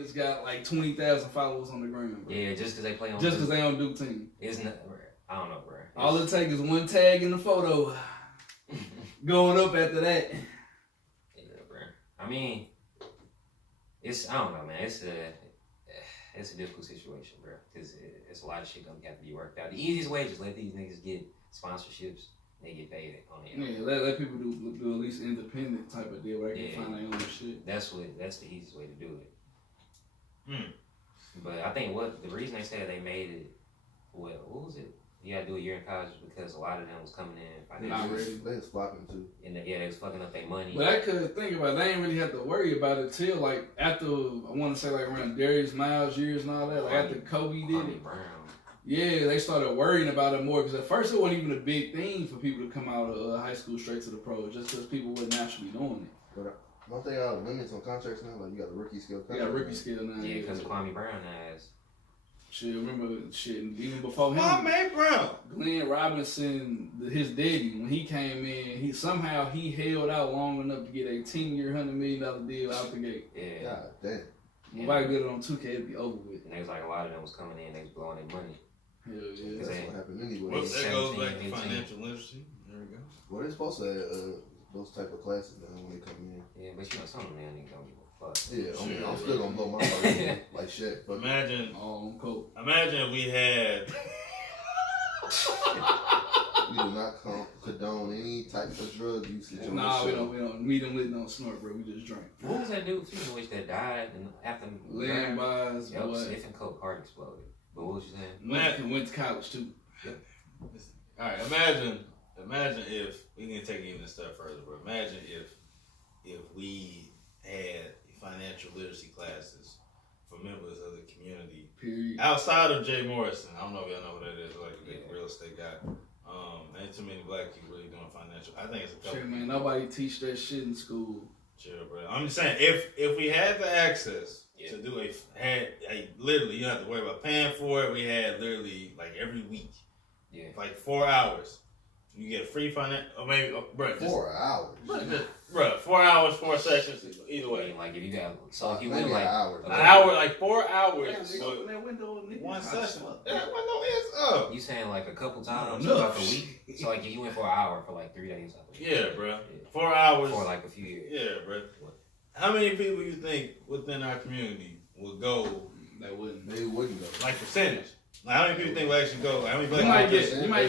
It's got like 20,000 followers on the gram, bro. Yeah, just because they play on. Just because they on Duke team. It's not. I don't know, bro. All it takes is one tag in the photo. Going up after that. Yeah, bro. I mean, I don't know, man. It's a difficult situation, bro. Because it's a lot of shit gonna have to be worked out. The easiest way is just let these niggas get sponsorships. They get paid on it. Yeah, let people do at least independent type of deal where they can find their own shit. That's the easiest way to do it. But I think the reason they said they made it, what was it? You gotta do a year in college because a lot of them was coming in. Not ready. They was flopping too. And they was fucking up their money. But I could think about it. They ain't really have to worry about it till like after, I want to say like around Darius Miles years and all that. Like after Kobe did it. Brown. Yeah, they started worrying about it more because at first it wasn't even a big thing for people to come out of high school straight to the pros just because people weren't naturally doing it. But don't they limits on contracts now? Like you got a rookie scale contract. You got a rookie scale now. Yeah, because Kwame Brown has. Shit, remember shit, even before him. Kwame Brown. Glenn Robinson, his daddy, when he came in, he held out long enough to get a 10-year, $100 million deal out the gate. Yeah. God damn. If I could get it on 2K, it'd be over with. And they was like a lot of them was coming in, they was blowing their money. Hell yeah. That's what happened anyway. Well, that goes back to 18. financial literacy. There we go. Well, they're supposed to have those type of classes now when they come in. Yeah, but you know, some of them niggas don't give a fuck. Yeah, I mean, I'm still gonna blow my heart like shit. But Imagine if we had. we do not condone any type of drug usage. Nah, we don't. Me and Lit don't snort, bro. We just drink. What was that dude, speaking of which, that died and after Lynn Byes, yep, boy. sniffing coke, heart exploded. But what was you saying? Went to college too. All right, imagine if we can take it even a step further. But imagine if we had financial literacy classes for members of the community. Period. Outside of Jay Morrison, I don't know if y'all know who that is, like a big real estate guy. Ain't too many black people really doing financial. I think it's a couple. Shit, man, nobody teach that shit in school. Chill, bro. I'm just saying, if we had the access to do literally, you don't have to worry about paying for it. We had literally like every week, like 4 hours. You get free finance, or maybe, bro. 4 hours. Bro, 4 hours, 4 sessions, either way. Like if you got, so if you maybe went like an hour, like 4 hours. Damn, So open that window, nigga. one session. Fuck. That window is up. you saying like a couple times No. throughout the week. So like if you went for an hour for like 3 days, I think. Yeah, bro. 4 hours For like a few years. Yeah, bro. How many people you think within our community would go? That wouldn't. They wouldn't go. Like percentage. Like how many people think will actually go? Like, how many You black might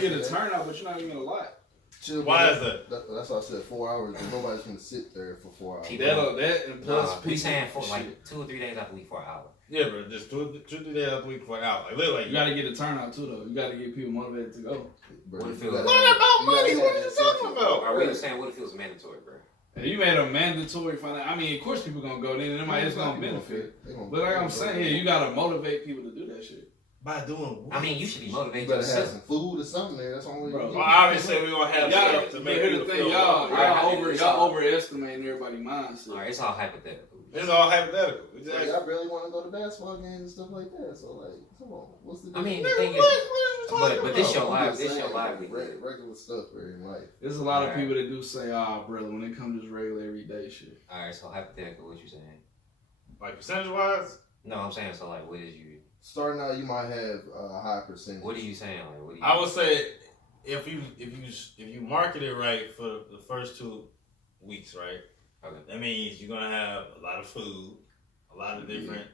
people? get a turnout, but you're not even a lot. Chill, Why bro. is that? That's why I said 4 hours. Because nobody's gonna sit there for 4 hours. That and plus We saying for shit. like 2 or 3 days out the week for an hour. Yeah, bro. Just two 3 days out the week for an hour. Like literally. You gotta get a turnout too, though. You gotta get people motivated to go. Bro, What if you it gotta- was- What about you money? gotta What have are you that talking sense about? Are we saying what if it was mandatory, bro? If you made a mandatory finance, I mean, of course people gonna go. Then it's gonna benefit. But like I'm saying, yeah, you gotta motivate people to do that shit. By doing what? I mean, you should be You motivated better have yourself. some food or something there. That's the only way. Bro. you Well, can- obviously we're gonna have stuff to But make here's people the thing, feel y'all welcome. y'all overestimating everybody's mindset. Alright, it's all hypothetical. It's all hypothetical. Like, I really want to go to basketball games and stuff like that. So like, come on, what's the? I mean, the Nigga, thing is, what is we talking but this about? your I'm life. just This saying, your livelihood. Regular stuff, bro, in life. There's a lot of Alright. people that do say, brother, when it comes to just regular everyday shit. Alright, so hypothetical, what you saying? Like percentage wise? No, I'm saying so like what is you? Starting out, you might have a high percentage. What are you saying? Like what do you? I would say if you market it right for the first 2 weeks, right? Okay. That means you're gonna have a lot of food, a lot of different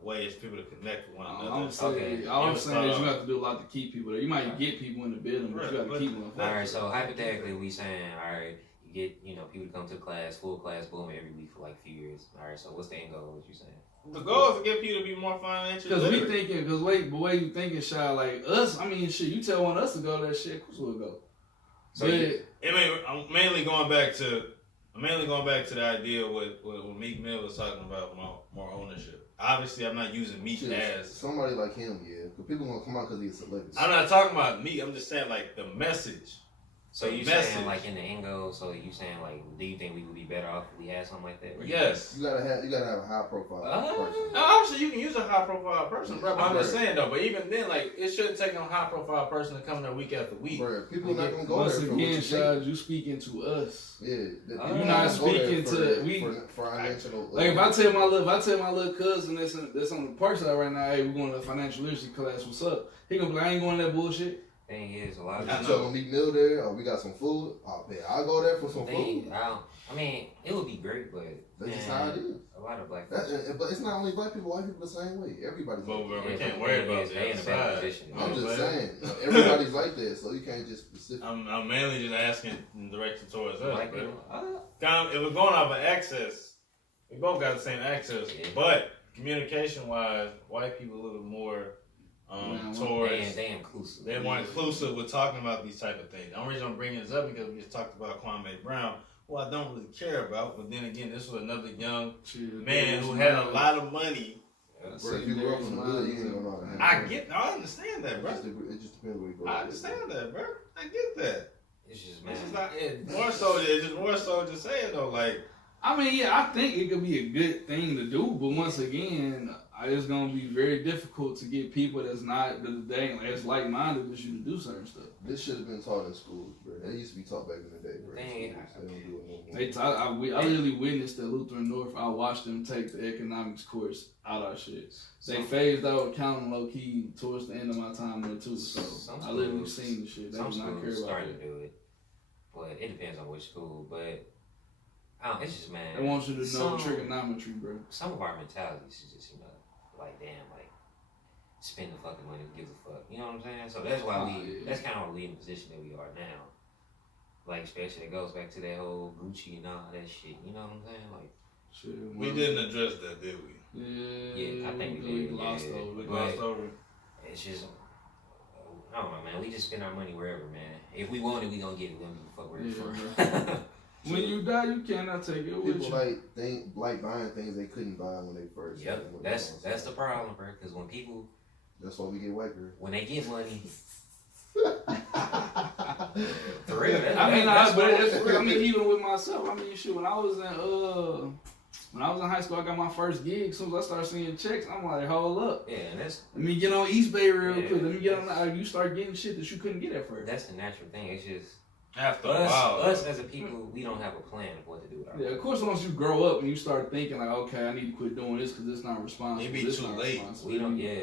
ways for people to connect with one All another. I'm saying, Okay. all I'm Yeah, saying is you have to do a lot to keep people there. You might get people in the building, but you Right, gotta keep them. Alright, so hypothetically we saying, alright, you get, people to come to class, full class, boom, every week for like a few years. Alright, so what's the end goal? What you saying? The goal is to get people to be more financially Because we literate. thinking, the way you thinking, Shy, like us, I mean, shit, you tell one of us to go to that shit, of course we'll go. So But, I mean, I'm mainly going back to the idea what Meek Mill was talking about, more ownership. Obviously, I'm not using Meek Shit, as. somebody like him, yeah. Because people gonna come out because he's a celebrity. I'm not talking about Meek. I'm just saying like the message. So you message. saying like in the end goal? So you saying like, do you think we would be better off if we had something like that? Or Yes. You gotta have a high profile person. No, obviously you can use a high profile person, bro. But I'm just Right. saying though. But even then, like it shouldn't take a high profile person to come there week after week. Bro, people not gonna go Once there for what again, you think. Shad, you speaking to us. Yeah, You're not speaking to- for financial. Like if I tell my little cousin that's on the park side right now, hey, we're going to a financial literacy class. What's up? He gonna be like, I ain't going to that bullshit. Thing is, a lot of You I know. tell them meet meal there, or we got some food. Oh man, I'll go there for some thing. food. I mean, it would be great, but That's just how it is. a lot of black That, folks. but it's not only black people, white people the same way. Everybody's But like that. we can't but worry the thing about is, the they in other a bad side. position. You know I'm what just saying? saying, everybody's like that, so you can't just specific. I'm mainly just asking in direction towards us. Black But people. if we're going off of access, we both got the same access. Yeah. But communication wise, white people a little more towards. They inclusive. They're more inclusive with talking about these type of things. The only reason I'm bringing this up because we just talked about Kwame Brown, who I don't really care about. But then again, this was another young man who had a lot of money. Bro, if you grew up in the hood, you ain't gonna know how to handle I understand that, bro. It just depends where you go. I understand that, bro. I get that. It's just man. It's just not more so just saying though, like I mean, yeah, I think it could be a good thing to do, but once again, it's gonna be very difficult to get people that's not as like-minded as you to do certain stuff. This should have been taught in schools, bro. That used to be taught back in the day, bro. Dang. They don't do it no more. I literally witnessed at Lutheran North. I watched them take the economics course out our shit. They phased out accounting low key towards the end of my time there too. So Some I literally schools- seen the shit. They Some do not care schools about starting that. to do it, but it depends on which school. But it's just man. They want you to know some- trigonometry, bro. Some of our mentalities is just like damn, like spend the fucking money, who gives a fuck. You know what I'm saying? So that's why Yeah. that's kind of why we in the position that we are now. Like especially it goes back to that whole Gucci and all that shit. You know what I'm saying? Like Shit, we didn't address that, did we? Yeah, I think we really did, glossed yeah. over. We it. glossed over. it's just. I don't know, man. We just spend our money wherever, man. If we want it, we gonna get it. We don't give a fuck where it's from. When you die, you cannot take it with People you. like buying things they couldn't buy when they first. Yep, when that's they the problem, bro. Because when people That's why we get white girls. when they get money, For real, I mean, that's but why- it's real. I mean, even with myself, I mean, shit. When I was in high school, I got my first gig. As soon as I started seeing checks, I'm like, hold up. yeah, and that's Let me get on East Bay real Yeah. quick. Let me get on. You start getting shit that you couldn't get at first. the natural thing. It's just After a while, us as a people, we don't have a plan of what to do with our Yeah, of course. Once you grow up and you start thinking like, okay, I need to quit doing this because it's not responsible. It be this too not late. responsible. We don't. Yeah,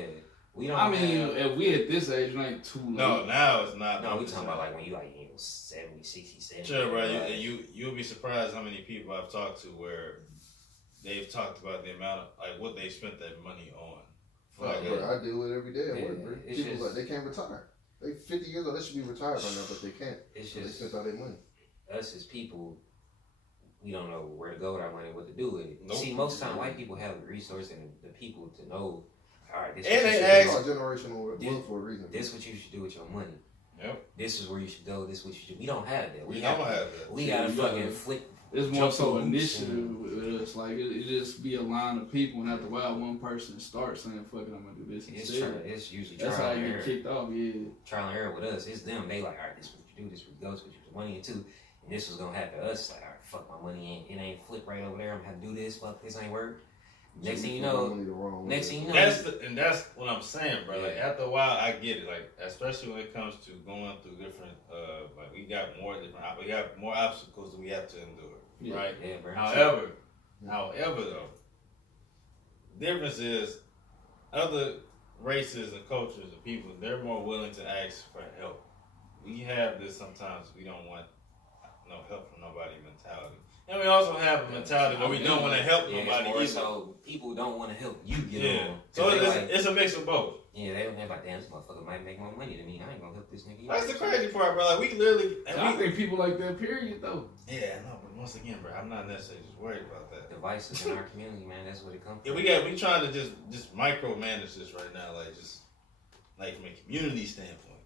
we don't. I mean, have, if we at this age, it ain't too late. no, now it's not. no, we talking about like when you 70, 60, 70. Sure, bro. Like, You'll be surprised how many people I've talked to where they've talked about the amount of like what they spent that money on. Fuck, Yeah. bro, I deal with it every day at Yeah, work, bro. it's People just- like they can't retire. They 50 years old. They should be retired by now, but they can't. It's So they just spent all their money. us as people. We don't know where to go with our money, what to do with it. Nope. See, most time white people have the resource and the people to know. All right, this And what you they should It's do. called generational This- wealth for a reason. This what you should do with your money. Yep. This is where you should go. This is what you should. We don't have that. We don't have that. We Yeah, gotta we fucking gotta- flip. It's more jump so through hoops initiative and- with us. Like it just be a line of people, and after a while, one person starts saying, "Fuck it, I'm gonna do this It's instead." it's usually That's trial how and you error. get kicked off. Yeah. Trial and error with us. It's them. They like, all right, this is what you do. This is what you go. This is what you put money into. And this was gonna happen to us. Like, all right, fuck my money. It ain't flip right over there. I'm gonna have to do this. Fuck this ain't work. Next thing you know, next thing you know, That's what I'm saying, bro. Like after a while, I get it. Like especially when it comes to going through different, like we got more obstacles that we have to endure, Yeah. right? yeah, bro. However though, difference is other races and cultures and people, they're more willing to ask for help. We have this sometimes we don't want no help from nobody mentality. And we also have a mentality where we don't want to help Yeah, nobody more either. so people don't want to help you get Yeah. on. So They it's, like, it's a mix of both. yeah, they don't have like, damn, this motherfucker might make more money than me. I ain't gonna help this nigga. That's the crazy part, bro. Like we literally, I think people like that. Period, though. yeah, no, but once again, bro, I'm not necessarily just worried about that. Devices in our community, man. That's what it comes Yeah, from. we trying to just micromanage this right now, like just like from a community standpoint,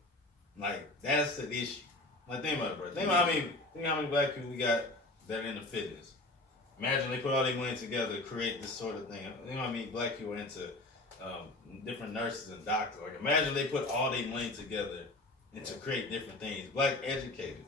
like that's the issue. Like think about it, bro. Think how many black people we got that are into fitness. Imagine they put all their money together to create this sort of thing. Think how many black people are into different nurses and doctors. Like imagine they put all their money together and to create different things. Black educators.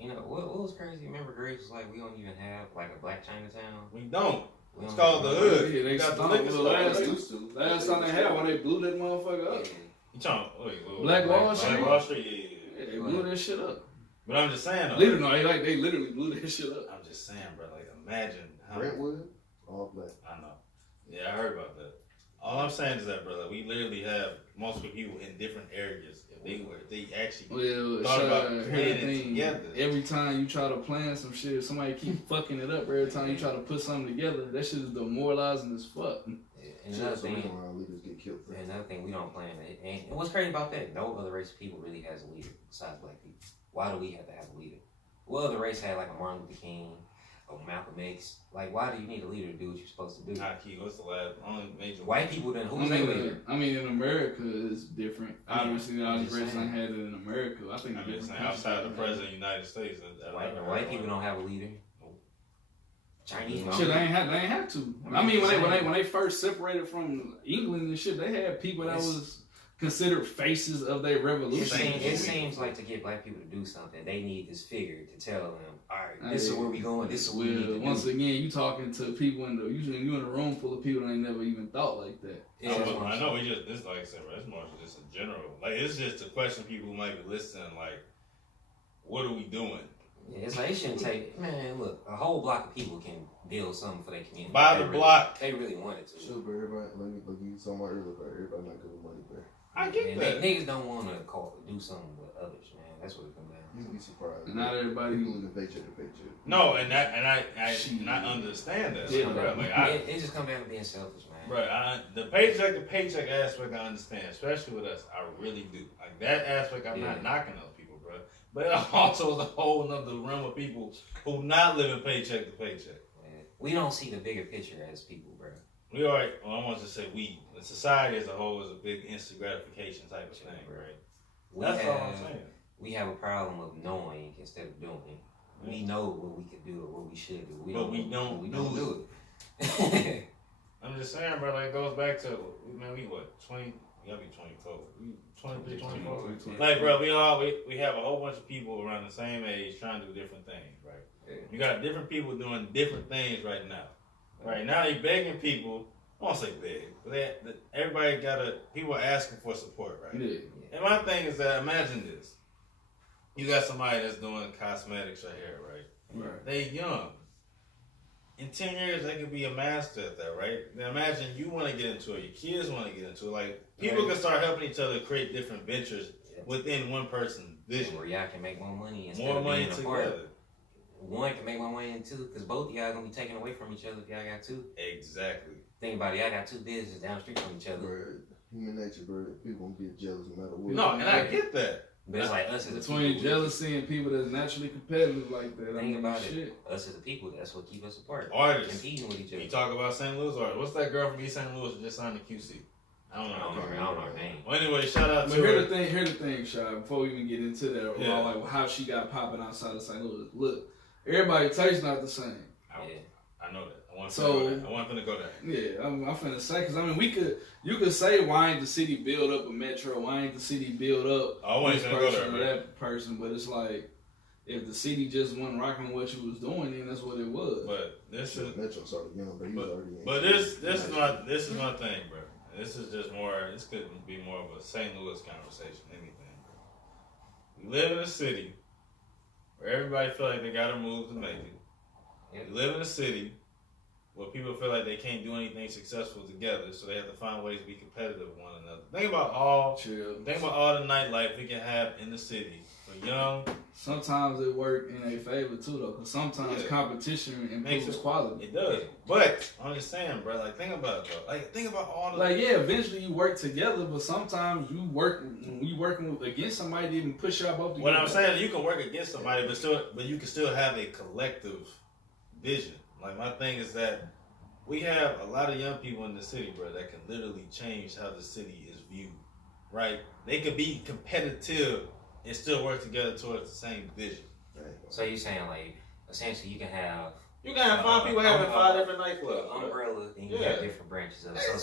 You know what was crazy? Remember, Grace was like, we don't even have like a black Chinatown. We don't. We It's don't called the have- hood. Yeah, they We got the stopped liquor the store. last They two. used to. Last time they had when they blew that motherfucker up. Yeah. You trying? Wait, Black Wall Black Street? Wall Street. Yeah, they blew that shit up. But I'm just saying though. Literally, no, they literally blew that shit up. I'm just saying, bro. Like, imagine how. Brentwood, all black. I know. Yeah, I heard about that. All I'm saying is that, brother, we literally have multiple people in different areas. If they actually Well, thought about here's the planning thing. together. Every time you try to plan some shit, somebody keep fucking it up. Every time you try to put something together, that shit is demoralizing as fuck. Yeah. And Shit, another that's the thing, reason why our leaders get killed. Bro. and another thing, we don't plan it. And what's crazy about that? No other race of people really has a leader besides black people. Why do we have to have a leader? What other race had like a Martin Luther King, or Malcolm X? Like, why do you need a leader to do what you're supposed to do? Nah, Key, what's the last only major White people then I who's their mean, leader? in America it's different. Obviously, all these races I had it in America. I think I'm different just saying, countries outside the have president of the United States. White people don't have a leader. Chinese it. don't. Shit, they ain't had to. I mean, when they first separated from England and shit, they had people that was considered faces of their revolution. It seems like to get black people to do something, they need this figure to tell them, all right, this is where we going, this is what we need to once do. again, you talking to people usually you in a room full of people that ain't never even thought like that. Yeah, that's what I'm I know saying. we just this like I said, bro, it's more just in general. Like it's just a question people who might be listening, like, what are we doing? Yeah, it's like it shouldn't take. Man, look, a whole block of people can build something for their community. Buy the block. They really wanted to. Sure, but everybody, like you saw my earlier, bro. Everybody not good with money, bro. I get And that. niggas don't want to do something with others, man. That's what it comes down to. You'd be surprised. And not everybody People living paycheck to paycheck. No, and I understand that, Yeah, bro. Like It just comes down to being selfish, man. bro, the paycheck to paycheck aspect, I understand, especially with us. I really do. Like that aspect, I'm not knocking those people, bro. But it also is a whole nother realm of people who not living paycheck to paycheck. Man, we don't see the bigger picture as people, bro. We are. Well, I want to say we. The society as a whole is a big instant gratification type of thing, right? That's all I'm saying. We have a problem of knowing instead of doing. We know what we could do or what we should do. We But we don't do it. I'm just saying, bro. Like it goes back to man. We what 20? We gotta be 24. We 23, 24. Like, bro, we have a whole bunch of people around the same age trying to do different things, right? Yeah. You got different people doing different things right now. Right now, they begging people. I won't say beg, but everybody people are asking for support, right? Yeah. And my thing is that imagine this: you got somebody that's doing cosmetics right here, right? Right. They young. In 10 years, they could be a master at that, right? Now imagine you want to get into it, your kids want to get into it. Like people can start helping each other create different ventures within one person's vision. Where y'all can make more money instead More of money being apart. together. One can make more money than two, because both of y'all gonna be taken away from each other if y'all got two. Exactly. Think about it, y'all got two businesses down the street from each other. Bro, human nature, bro. People gonna get jealous no matter what. No, and I get that. But it's like us as a Between people. jealousy and people that's naturally competitive like that. Think about shit. it. Us as a people, that's what keep us apart. Artists. Competing with each other. You talk about St. Louis artists. What's that girl from East St. Louis that just signed to QC? I don't know her name. Well, anyway, shout out But to here's her. the thing, Shy, before we even get into that, about Yeah. like how she got popping outside of St. Louis. Look, everybody's taste not the same. Yeah. I know that. I want So- to go there. Yeah, I'm finna say, because I mean, you could say, why ain't the city build up a metro? Why ain't the city build up I wasn't this gonna go person there, or man. that person? But it's like, if the city just wasn't rocking what you was doing, then that's what it was. But this is Metro started young, but he was already in. But this is my thing, bro. This is just more. This could be more of a St. Louis conversation, anything, bro. We live in a city where everybody feel like they gotta move to make it. Yep. We live in a city where people feel like they can't do anything successful together, so they have to find ways to be competitive with one another. Think about all the nightlife we can have in the city for young. Sometimes it work in a favor too, though, because sometimes competition improves Makes it- quality. It does, but I'm just saying, bro. Like, think about it, though. Like, think about all the Like, yeah, eventually you work together, but sometimes when you working against somebody, they even push y'all both together. What I'm saying, you can work against somebody, but you can still have a collective vision. Like my thing is that we have a lot of young people in the city, bro, that can literally change how the city is viewed. Right? They could be competitive and still work together towards the same vision. So you're saying, like, essentially you can have You can have 5 people having 5 different nightclubs. Umbrella, and you Yeah. got different branches of it. So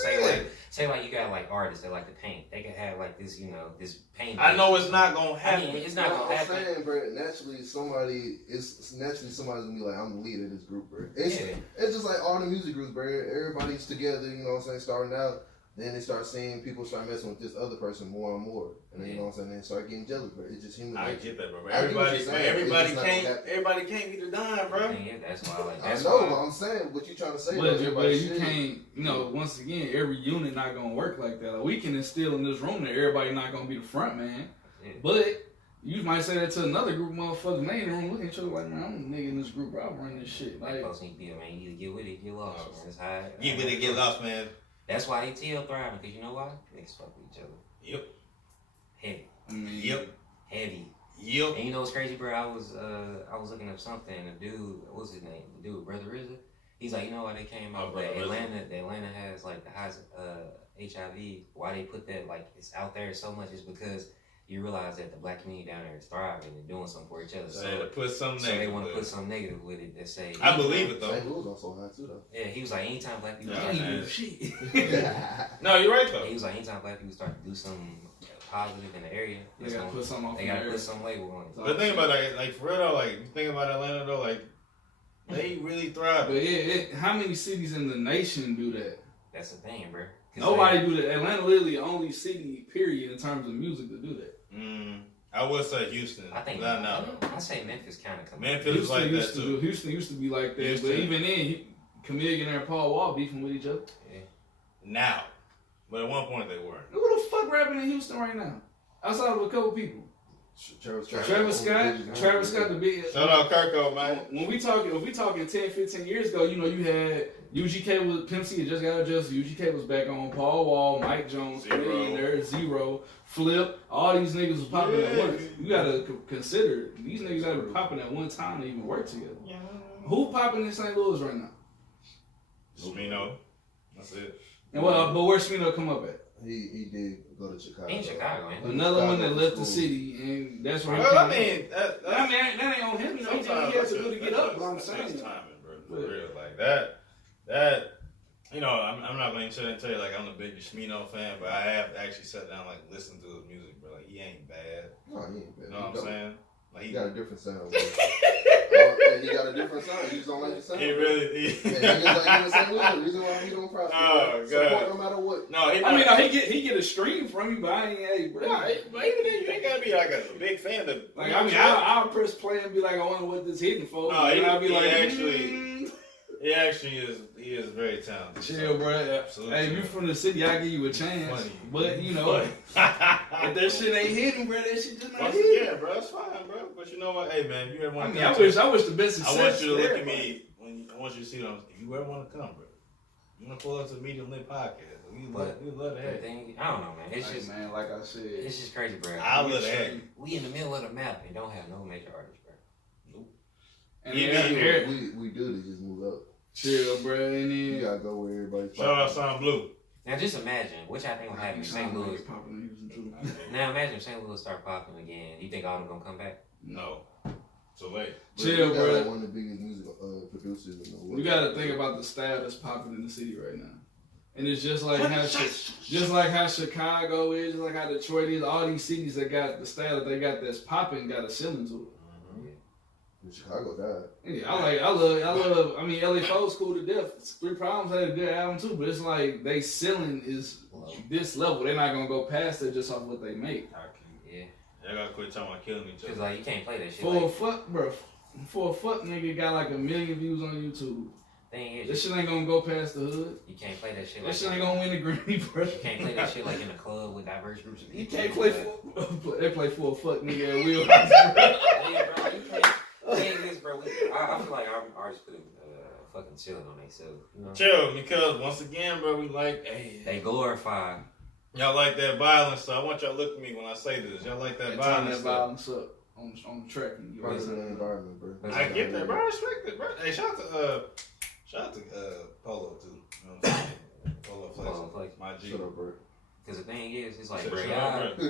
say like you got like artists that like to paint. They could have like this, this paint. I know it's not gonna I happen. mean, it's not gonna I'm happen. saying, bro, naturally somebody's gonna be like, I'm the leader of this group, bro. It's Yeah. it's just like all the music groups, bro. Everybody's together, you know what I'm saying, starting out. Then they start seeing people start messing with this other person more and more. And then, you know what I'm saying, then start getting jealous, bro. It's just human I nature. get that, bro. I get what Everybody, you're saying. everybody It's just not can't, gonna happen. everybody can't be the dime, bro. Yeah, that's why. Like, I that's know, why. but I'm saying what you trying to say. But, though, but everybody you should. can't, once again, every unit not gonna work like that. Like, we can instill in this room that everybody not gonna be the front man. Yeah. But you might say that to another group of motherfuckers, they in the room looking at each other like, man, I'm the nigga in this group, bro. I run this shit. Like, Like, folks need to be, man, you either get with it, or get lost, man. That's how. Get with it, get lost, man. That's why they TL thriving, because you know why? Niggas fuck with each other. Yep. Heavy. I mean, Yep. Heavy. Yep. And you know what's crazy, bro? I was looking up something. The dude, what's his name? The dude, Brother RZA. He's like, you know why they came out? Brother But RZA. Atlanta has like the highest HIV. Why they put that like it's out there so much is because you realize that the black community down there is thriving and doing something for each other. So they had to put something So they negative want to with put it. something negative with it that say. I believe it though. St. Louis also high too, though. Yeah, he was like, anytime black people Yeah, start to man. do shit. No, you're right though. He was like, anytime black people start to do something positive in the area, they it's gotta gonna- put something off they in gotta there. put some label on it. But think about it, like for real though, like you think about Atlanta though, like they really thrive. But how many cities in the nation do that? That's the thing, bro. 'Cause Nobody do that. Atlanta literally the only city, period, in terms of music to do that. I would say Houston. I think not now. I say Memphis kind of come. Memphis is like that too. Houston used to be like that, Houston. but even then, Chameleon and Paul Wall beefing with each other. Now, but at one point they weren't. Who the fuck rapping in Houston right now? Outside of a couple people. Travis Scott, the big. Shout out Kirko, man. When we talking 10, 15 years ago, you had UGK was Pimp C had just got adjusted. UGK was back on. Paul Wall, Mike Jones, Millionaire, Zero, Flip. All these niggas was popping at once. You gotta consider these niggas gotta be popping at one time to even work together. Who popping in St. Louis right now? Smino. That's it. And but where's Smino come up at? He did go to Chicago. In Chicago, man. Another one that left the city, and that's where he Well, I came mean, up. that ain't on him. You know, he had to do to get up. But I'm That's saying, timing, bro. For real, like that. I'm not gonna sit and tell you like I'm the biggest Smino fan, but I have actually sat down like listened to his music, bro. Like he ain't bad. No, he ain't bad. You know what I'm saying? Like He got a different sound. He got a different sound. You just don't like the sound. He really. Yeah, he just like the same way. The reason why he don't prosper. Oh, Support God. no matter what. No, he. I mean, no, he get a stream from you, but I ain't, hey, bro. Nah, but even then, you ain't gotta be like a big fan of. Like, I mean, I'll press play and be like, I wonder what this hitting for. No, and I'll be he like, actually- He actually is. He is very talented. chill, bro. Absolutely. Hey, if you from the city, I give you a chance. Funny. But, you know, if that shit ain't hitting, bro, that shit just not Once hitting. again, bro, that's fine, bro. But you know what? Hey, man, if you ever I want to mean, come, I wish the best success. I want you to for look at everybody. me I want you to see them. If you ever want to come, bro, you want to pull up to the Medium Lit podcast. We love to The have you. thing, I don't know, man. It's Hey, just, man, like I said, it's just crazy, bro. I love to have you. We in the middle of the map and don't have no major artists, bro. and Yeah, then, yeah. We do to just move up. chill, bro, and You then gotta go where everybody's Shout out Sound Blue. Now just imagine, which I think will happen in St. Louis. popping in Houston too. Now imagine if St. Louis start popping again. You think all of them gonna come back? No, too late. Chill, you got bro. like one of the biggest music producers in the world. You got to think about the style that's popping in the city right now, and it's just like how Chicago is, just like how Detroit is. All these cities that got the style that they got that's popping got a ceiling to In Chicago died. it. Yeah, I love. I mean, LA Foe's cool to death. Three Problems had a good album too, but it's like they ceiling is this level. They're not gonna go past it just off what they make. Yeah. Y'all gotta quit talking about killing each Cause other. like you can't play that shit. For a Like, fuck, bro. For a fuck nigga got like 1 million views on YouTube. thing is, This shit ain't gonna go past the hood. you can't play that shit. That Like shit ain't gonna win the Grammy, bro. You can't play that shit like in a club with diverse groups of people. You can't play for they play for a fuck nigga at Wheelhouse. Yeah, bro, you can't. Thing is, bro, I feel like our artists put fucking chilling on themselves. You know? Chill, because once again, bro, we like, hey, They glorify. y'all like that violence. So I want y'all to look at me when I say this. Y'all like that Turn violence. that violence up on the track. You Part right of the there. environment, bro. I get that, bro. I respect it, bro. Hey, shout out to Polo too. You know what I'm saying? Polo Polo Flex, Flex. my G. Shut up, bro. Cause the thing is, it's like, Shut bro, up, y'all bro.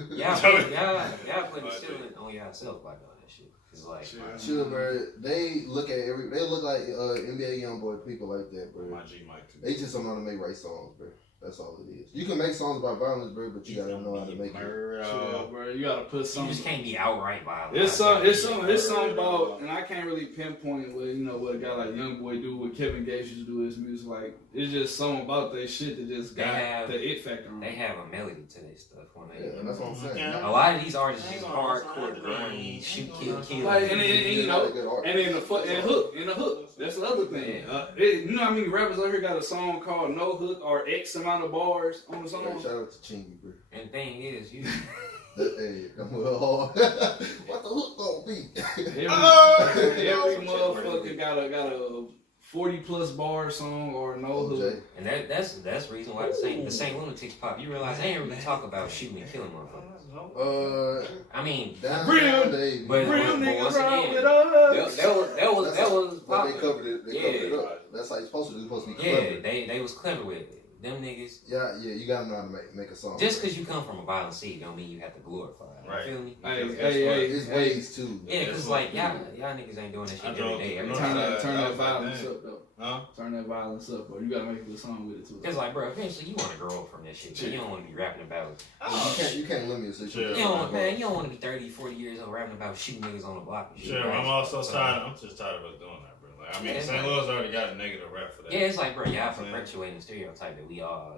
putting the ceiling on yourself by doing that shit. It's like, Chill, bro. They look like NBA YoungBoy people like that, bro. My G Mike too. They just don't know how to make right songs, bro. That's all it is. You can make songs about violence, bro, but you gotta know how to make it. Chill, bro. You gotta put you something. just can't be outright violent. It's something about, and I can't really pinpoint what what a guy like YoungBoy do, what Kevin Gates used to do with his music. Like it's just something about that shit that just got the it factor on. They have a melody to their stuff when they. Yeah, that's what I'm saying. A lot of these artists just hardcore grimy, shoot, kill. Like, and then the hook. That's the other thing. You know how many rappers out here got a song called No Hook or X amount of bars on the song? Hey, shout out to Chingy, bro. And the thing is, you. Hey, come on. What the hook gonna be? Every motherfucker got a 40+ bar song or no hook. And that's the reason why the Saint Lunatics pop. You realize they ain't really talk about shooting and killing motherfuckers. I mean, Brim niggas ride with us. That was but they covered it. They covered it up. That's how you're supposed to do. You're supposed to be clever. Yeah, they was clever with it. Them niggas. Yeah, you gotta know how to make a song. Just because you come from a violent seed don't mean you have to glorify it. Right. You feel me? Hey, it's ways too. Yeah, because like y'all niggas ain't doing that shit every day. Every Turn time. that violence up though. Huh? Turn that violence up, or you gotta make a good song with it too. Cause like, bro, eventually you want to grow up from that shit. You don't want to be rapping about. You can't limit yourself. You don't want to be 30, 40 years old rapping about shooting niggas on the block. And shit, Sure, right? I'm just tired of us doing that, bro. Like, I mean, St. Louis already got a negative rap for that. Yeah, it's like, bro, y'all perpetuating the stereotype that we all,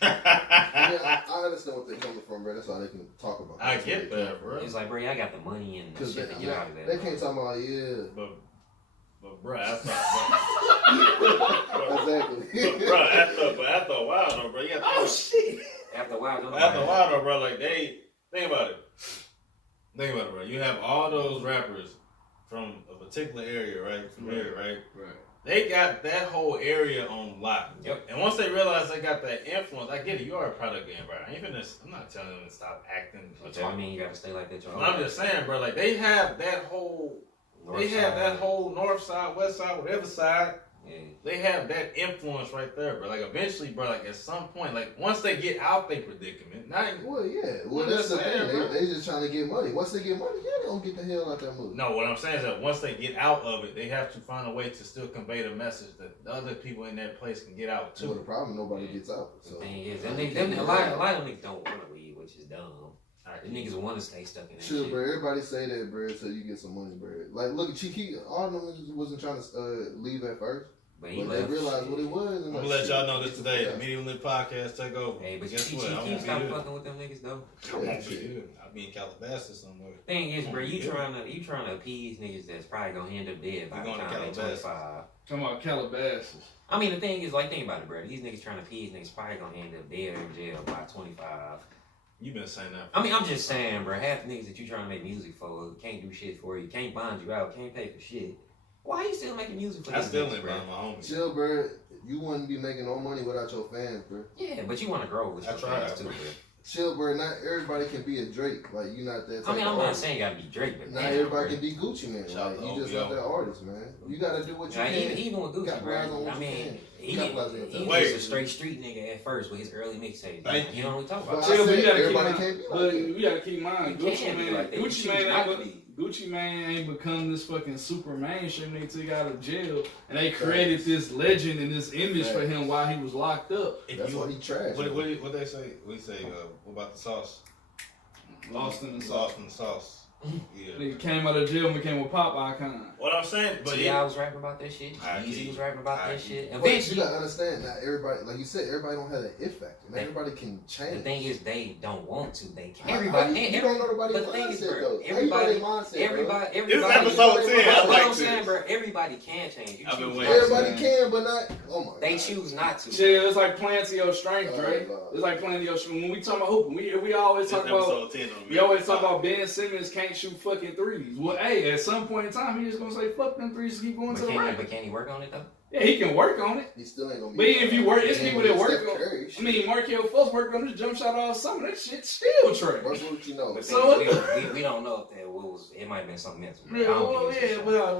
I understand what they're coming from, bro. That's why they can talk about it. I get that, bro. It's like, bro, y'all got the money and the shit to get out of that. They can't talk about, But bro, after exactly. after a while though, bro, you got shit. After a while though, bro, like they think about it, bro. You have all those rappers from a particular area, right? From here, right? Right. They got that whole area on lock. Yep. And once they realize they got that influence, I get it. You are a product game, bro. I'm not telling them to stop acting. I mean, you gotta stay like that. I'm just saying, bro. Like they have that whole. That whole north side, west side, whatever side. Yeah. They have that influence right there, bro. Like eventually, bro. Like at some point, like once they get out their predicament, that's the thing. They just trying to get money. Once they get money, they gonna get the hell out that movie. No, what I'm saying is that once they get out of it, they have to find a way to still convey the message that the other people in that place can get out too. Well, the problem, nobody gets out. So. The thing is, a lot of them niggas don't want to leave, which is dumb. The niggas want to stay stuck in that shit. Bro. Everybody say that, bro, until you get some money, bro. Like, look at Cheeky. All of them niggas wasn't trying to leave at first. But they realized what it was. I'm gonna let y'all know this today. The Medium Lit Podcast take over. Hey, but guess you keep stop fucking with them niggas though. I'll be in Calabasas somewhere. Thing is, bro, you trying to appease niggas that's probably gonna end up dead by the time they're 25. Talking about Calabasas. I mean, the thing is, like, think about it, bro. These niggas trying to appease niggas probably gonna end up dead or in jail by 25. You been saying that. I mean, I'm just saying, bro. Half the niggas that you trying to make music for can't do shit for you, can't bond you out, can't pay for shit. Why are you still making music for I these still niggas, ain't bro? buying my homies. Chill, bro. You wouldn't be making no money without your fans, bro. Yeah, but you want to grow with your fans too, bro. Chill, bro. Not everybody can be a Drake. Like, you not that type I mean, I'm not artist. saying you gotta be Drake, but not everybody can be Gucci, man. Like, you just not that artist, man. You gotta do what you can. Even with Gucci, bro. I mean, he was a straight street nigga at first with his early mixtapes. You know what we talk about? But you gotta keep in mind, Gucci Mane ain't become this fucking super mainstream nigga till he got out of jail, and they created this legend and this image for him while he was locked up. That's why he trashed. What they say? We say, what about the sauce? Lost in the sauce. Yeah. Nigga came out of jail and became a pop icon. What I'm saying, but I was rapping about that shit. Jeezy was rapping about that shit. Eventually, you gotta understand, not everybody, like you said, everybody don't have that it factor. Not everybody can change. The thing is, they don't want to. They can't. Everybody, you don't know nobody's mindset though. Everybody, This is episode 10. That's what I'm saying, bro. Everybody can change. Everybody can, but not. Oh my. They choose not to. Yeah, it's like playing to your strength, Dre. It's like playing to your strength. When we talk about hooping, we always talk about. We always talk about Ben Simmons can't shoot fucking threes. Well, hey, at some point in time, he just gonna say fuck them threes and keep going to the rack. But can he work on it though? Yeah, he can work on it. He still ain't gonna be. But if you work, it's people that work on it. I mean, Markelle Fultz worked on this jump shot all summer. That shit still trash. That's what you know. But So we don't know if that was. It might have been something mental. Bro. Yeah, well,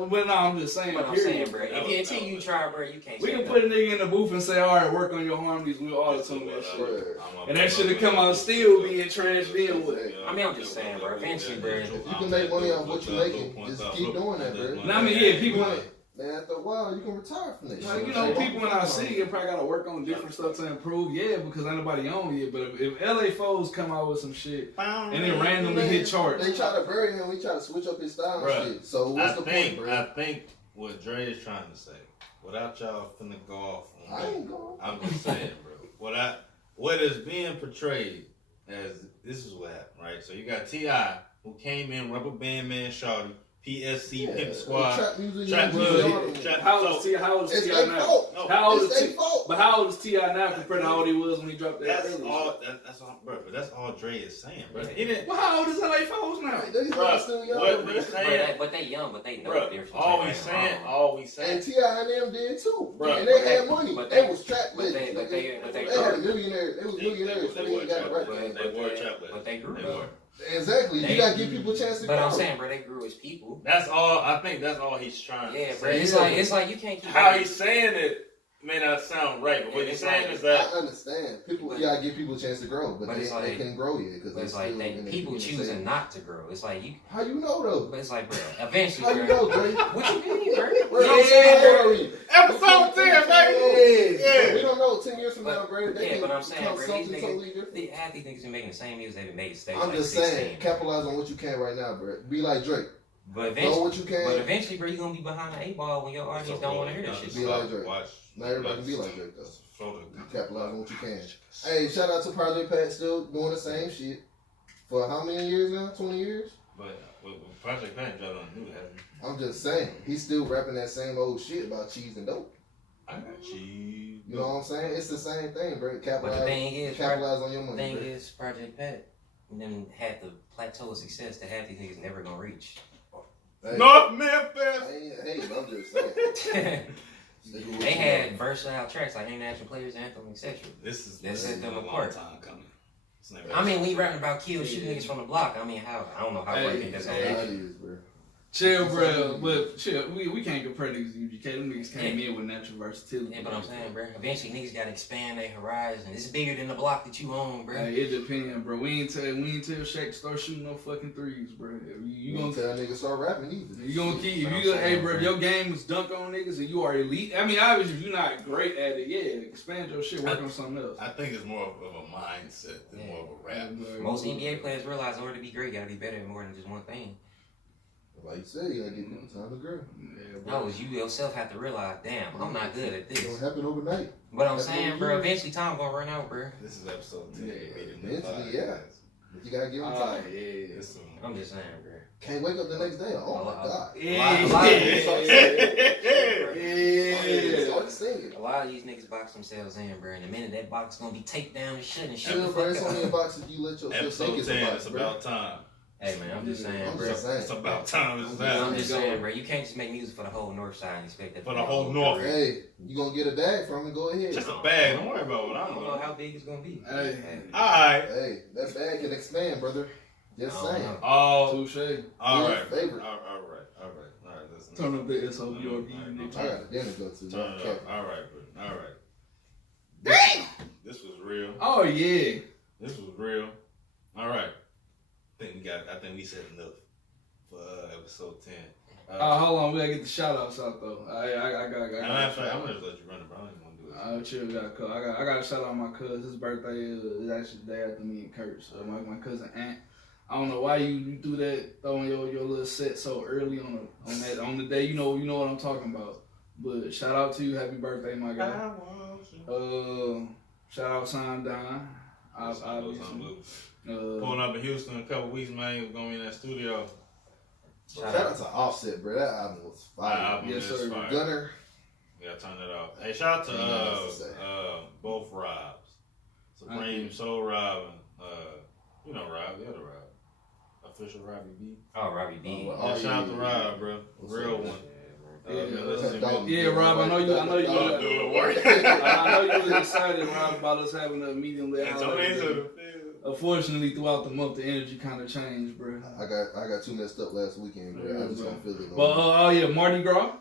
yeah, but no, I'm just saying. But I'm saying, bro, until you try, bro, you can't. We can put a nigga in the booth and say, all right, work on your harmonies. We'll auto-tune that shit. And that should have come out still being trash then with it. I mean, I'm just saying, bro. Eventually, bro. If you can make money off what you're making, just keep doing that, bro. Now, I mean, yeah, people. Man, after a while, you can retire from this. Like, you know, people in our city, you probably got to work on different stuff to improve. Yeah, because ain't nobody on it. But if LA Foes come out with some shit and then randomly hit charts. They try to bury him. We try to switch up his style and shit. So what's the point, bro? I think what Dre is trying to say, without y'all finna go off on I ain't going. I'm just saying, bro. What is being portrayed as, this is what happened, right? So you got T.I., who came in, Rubber Band Man Shawty, PSC, Pimp Squad. Trap music. How old is T.I. now? It's their fault. How old is It's their fault. But how old is T.I. now compared to how old he was when he dropped that? That's all, bro. But that's all Dre is saying, bro. He didn't. Well, how old is LA Foes now? Bro, still young, what bro. he's saying, But they young, but they know bro, the difference. all we saying, And T.I. and them did too. Bro, And they had money. They was trap but legends. they They had millionaires. They was millionaires before they even got the right thing. They were trap legends. But they grew They up. were. Exactly. You gotta give people a chance to But grow. I'm saying, bro, they grew as people. That's all. I think that's all he's trying. Yeah, to bro. say. It's like you can't keep. How he's saying it may not sound right, but what he's saying is I that understand. People, you gotta give people a chance to grow, but it's like, they can't grow yet because it's like people choosing not to grow. It's like you. How you know though? But it's like, bro, eventually, How bro. you know, Dre? What you mean, bro? Bro, You know what I'm saying, bro? episode 10, baby. Yeah. We don't know 10 years from now, bro. They Yeah, can but I'm saying, become bro, something these totally niggas, different. half these niggas been making the same music they've been making since I'm like just 16. saying, capitalize on what you can right now, bro. Be like Drake. But Know what you can. eventually, bro, you gonna be behind the 8 ball when your audience don't want to hear that shit. Be like Drake. Watch. Not everybody can be like Drake though. Shoulder. Capitalize on what you can. Hey, shout out to Project Pat, still doing the same shit for how many years now? 20 years? But Project Pat dropped on new, hasn't he? I'm just saying, he's still rapping that same old shit about cheese and dope. I got cheese. You know what I'm saying? It's the same thing, bro. But Capitalize, the thing is, capitalize on your money. the thing bro. is, Project Pat then had the plateau of success that half these niggas never gonna reach. Hey, North Memphis. hey, I'm just saying. They had versatile tracks like International Players Anthem, etc. This is set them a long apart. time coming. I mean, we rapping about kill, shoot niggas from the block. I mean, how I don't know how Hey, working that's How gonna it happen. is, bro. Chill, bro. But chill, we can't compare niggas to UGK. Them niggas came in with natural versatility. Yeah, but I'm saying, bro, eventually niggas gotta expand their horizon. It's bigger than the block that you own, bro. Hey, it depends, bro. We ain't tell Shaq to start shooting no fucking threes, bro. You gonna gonna tell niggas start rapping either. you gonna keep But if I'm you gonna, hey, saying, bro. If bro. your game is dunk on niggas and you are elite. I mean, obviously, if you're not great at it, yeah, expand your shit, work on something else. I think it's more of a mindset than more of a rap. Most NBA players realize in order to be great, you gotta be better at more than just one thing. Like you said, you gotta give people time to grow. Yeah, bro. No, is you yourself have to realize, damn, I'm not good at It this. don't happen overnight. But I'm That's saying, what bro, you- eventually time gonna run out, bro. This is episode 10. Yeah, eventually, yeah. But you gotta give them Oh, time. yeah. This I'm just saying, bro. Can't wake up the next day. Oh my god. Yeah, A lot of Yeah. Start singing. A lot of these niggas box themselves in, bro. And the minute that box gonna be taped down and shut and shut Chill, the bro. fuck It's up. only a box if you let yourself think Episode it's 10, a box, it's bro. about time. Hey, man, I'm just saying, I'm bro. just saying. It's about time. It's I'm that. just saying, bro. You can't just make music for the whole north side and expect that For to the be whole your north. career. Hey, you gonna get a bag from it, go ahead. Just a bag. Don't worry about what I I'm don't know doing. how big it's gonna be. Hey. Alright. Hey, that bag can expand, brother. Just I don't saying. know. Oh, Touche. alright. Favorite. Alright. Listen. Turn up the SOB or I got a dinner to go to. Turn it Okay. up. Alright, bro. Alright. This was real. Oh yeah. This was real. Alright. I think we said enough for episode 10. Hold on, we gotta get the shout outs out though. I got. I'm gonna just let you run it, bro. I don't even want to do it. Chill, I got to shout out my cousin. His birthday is actually the day after me and Kurt. So my cousin Ant. I don't know why you do that, throwing your little set so early on the day. You know what I'm talking about. But shout out to you, happy birthday, my guy. Shout out Sam Don. Obviously. Pulling up in Houston in a couple weeks, man. We're gonna be in that studio. Shout out to Offset, bro. That album was fire. Album Yes, is sir. fire. Gunner. Yeah, turn it off. Hey, shout out Ain't nothing else to say. to both Robs. Supreme Soul Rob and you know Rob, the other Rob. Official Robbie B. Oh, Robbie B. Oh, Shout out to yeah. Rob, bro. What's Real up, one. man? Yeah, Rob, I know you. I know you. Dog doing work. I know you was excited, Rob, about us having a medium lit It's holiday. amazing. Unfortunately, throughout the month, the energy kind of changed, bro. I got too messed up last weekend, bro. I just don't feel it. No But more. oh yeah, Mardi Gras.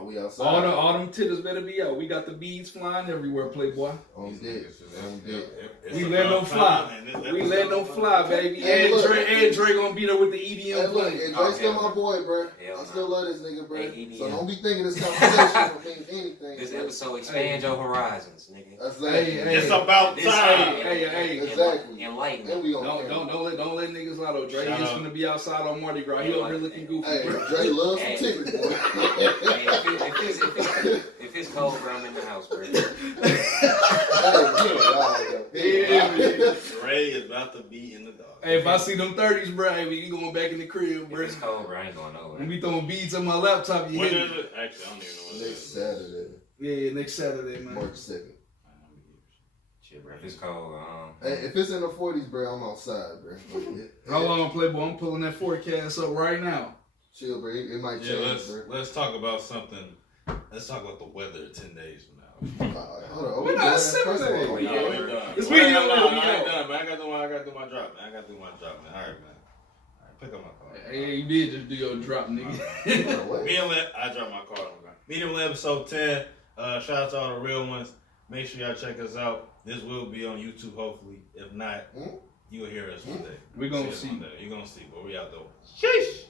We outside. All them titters better be out. We got the beads flying everywhere, Playboy. On deck. On deck. We let them fly. We let them fly, baby. Hey, And look. Dre gonna be there with the Hey, EDM look, playing. and Drake's still my boy, bro. I still love this nigga, bro. So don't be thinking this conversation will mean anything. This bro. episode expand your horizons, nigga. Exactly. Hey, It's about This- time. Hey. Exactly. Enlighten. And we on Don't let niggas lie though. Dre Shout is out. gonna be outside on Mardi Gras. He over here looking goofy, Hey, bro. Dre loves some Hey. tickets, boy. Hey, if it's cold, bro, I'm in the house, bro. Hey, yeah. Ray is about to be in the dog. Hey, if I see them 30s, bro, hey, we going back in the crib, If bro. it's cold, bro, I ain't going nowhere. When we throwing beads on my laptop, you When hit is me. it? Actually, I don't even know what it Next is. Saturday, Yeah, next Saturday, man. March 2nd. Shit, bro, if it's cold, Hey, if it's in the 40s, bro, I'm outside, bro. How long, Playboy? I'm pulling that forecast up right now. Chill, bro. It might Yeah, change, bro. let's talk about something. Let's talk about the weather 10 days from now. Hold on. We're not 7 First of all, days. Oh, No, yeah, we're done. It's Well, medium no, lit, no, we I ain't know. done, man. I gotta do my drop, man. All right, man. All right, pick up my car. Hey, you did just do your drop, nigga. What? Medium lit, I dropped my car. Medium lit episode 10. Shout out to all the real ones. Make sure y'all check us out. This will be on YouTube, hopefully. If not, you'll hear us one day. We gonna us see. one day. You're gonna see, but we out though. Sheesh.